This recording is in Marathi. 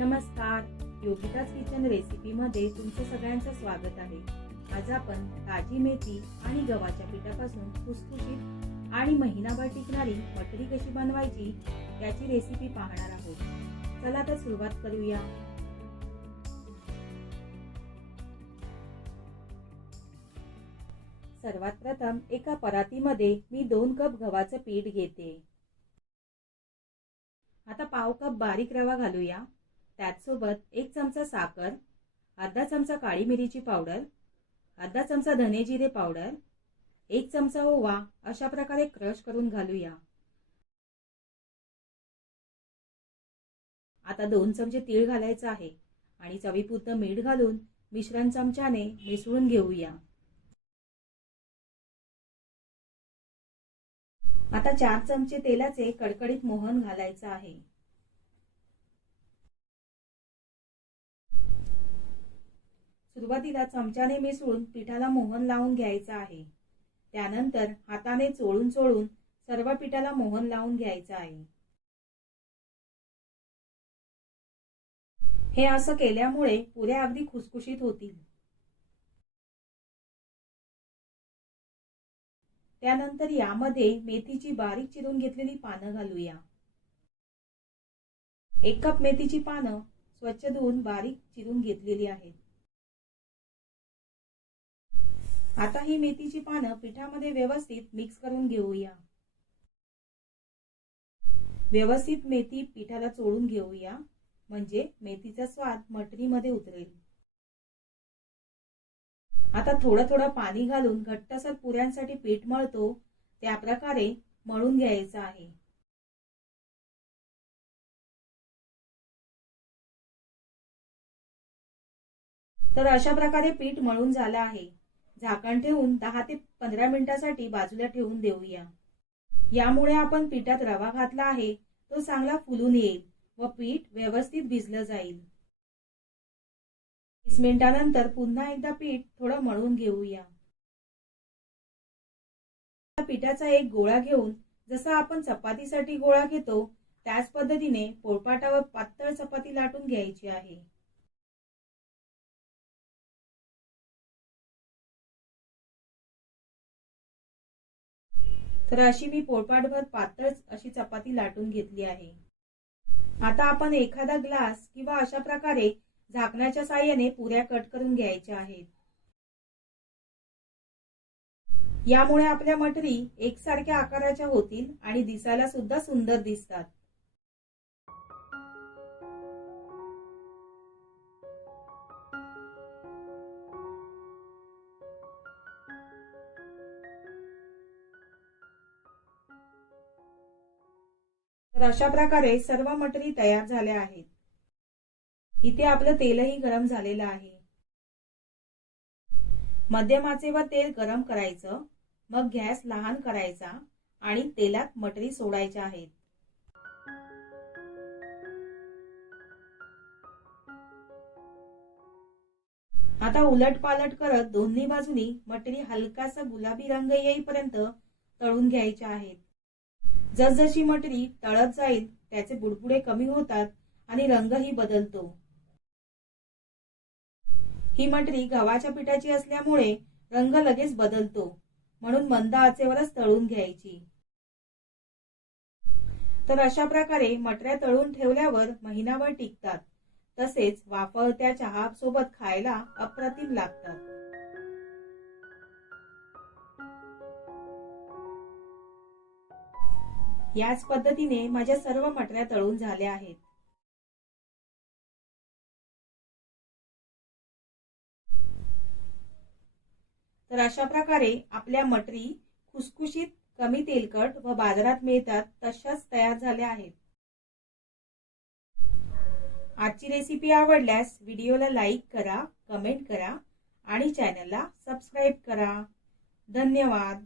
नमस्कार. योगिताज किचन रेसिपीमध्ये तुमचं सगळ्यांचं स्वागत आहे. आज आपण ताजी मेथी आणि गव्हाच्या पिठापासून खुसखुशीत आणि महिनाभर टिकणारी मटरी कशी बनवायची याची रेसिपी पाहणार आहोत. चला तर सुरुवात करूया. सर्वात प्रथम एका परातीमध्ये मी दोन कप गव्हाचं पीठ घेते. आता पाव कप बारीक रवा घालूया. त्याचसोबत एक चमचा साखर अर्धा चमचा काळी मिरीची पावडर अर्धा चमचा धने जिरे पावडर एक चमचा ओवा अशा प्रकारे क्रश करून घालूया. आता दोन चमचे तीळ घालायचं आहे आणि चवीपुरतं मीठ घालून मिश्रण चमच्याने मिसळून घेऊया. आता चार चमचे तेलाचे कडकडीत मोहन घालायचं आहे. सुरुवातीला चमच्याने मिसळून पिठाला मोहन लावून घ्यायचं आहे. त्यानंतर हाताने चोळून चोळून सर्व पिठाला मोहन लावून घ्यायचं आहे. हे असं केल्यामुळे पुऱ्या अगदी खुसखुशीत होतील. त्यानंतर यामध्ये मेथीची बारीक चिरून घेतलेली पानं घालूया. एक कप मेथीची पानं स्वच्छ धुवून बारीक चिरून घेतलेली आहेत. आता ही मेथीची पानं पिठामध्ये व्यवस्थित मिक्स करून घेऊया. व्यवस्थित मेथी पिठाला चोळून घेऊया. म्हणजे मेथीचा स्वाद मटरीमध्ये उतरेल. आता थोडं थोडं पाणी घालून घट्टसर पुऱ्यांसाठी पीठ मळतो. त्या प्रकारे मळून घ्यायचं आहे. तर अशा प्रकारे पीठ मळून झालं आहे. झाकण ठेवून दहा ते पंधरा मिनिटासाठी बाजूला ठेवून देऊया. यामुळे आपण पिठात रवा घातला आहे तो चांगला फुलून येईल व पीठ व्यवस्थित भिजलं जाईल. वीस मिनिटानंतर पुन्हा एकदा पीठ थोडं मळून घेऊया. पिठाचा एक गोळा घेऊन जसा आपण चपातीसाठी गोळा घेतो त्याच पद्धतीने पोळपाटावर पातळ चपाती लाटून घ्यायची आहे. तर अशी मी पोळपाटभर पातळ अशी चपाती लाटून घेतली आहे. आता आपण एखादा ग्लास किंवा अशा प्रकारे झाकण्याच्या साह्याने पुऱ्या कट करून घ्यायच्या आहेत. यामुळे आपल्या मटरी एकसारख्या आकाराच्या होतील आणि दिसायला सुद्धा सुंदर दिसतात. तर अशा प्रकारे सर्व मटरी तयार झाल्या आहेत. इथे आपलं तेलही गरम झालेलं आहे. मध्यमाचे व तेल गरम करायचं मग गॅस लहान करायचा आणि तेलात मटरी सोडायच्या आहेत. आता उलट पालट करत दोन्ही बाजूनी मटरी हलकासा गुलाबी रंग येईपर्यंत तळून घ्यायच्या आहेत. जसजशी मटरी तळत जाईल त्याचे बुडबुडे कमी होतात आणि रंगही बदलतो. ही मटरी गव्हाच्या पिठाची असल्यामुळे रंग लगेच बदलतो म्हणून मंद आचेवरच तळून घ्यायची. तर अशा प्रकारे मटऱ्या तळून ठेवल्यावर महिनाभर टिकतात. तसेच वाफळत्या चहा सोबत खायला अप्रतिम लागतात. याच पद्धतीने माझ्या सर्व मटऱ्या तळून झाल्या आहेत. तर अशा प्रकारे आपल्या मटरी खुसखुशीत कमी तेलकट व बाजारात मिळतात तशाच तयार झाल्या आहेत. आजची रेसिपी आवडल्यास व्हिडिओला लाईक करा कमेंट करा आणि चॅनलला सबस्क्राईब करा. धन्यवाद.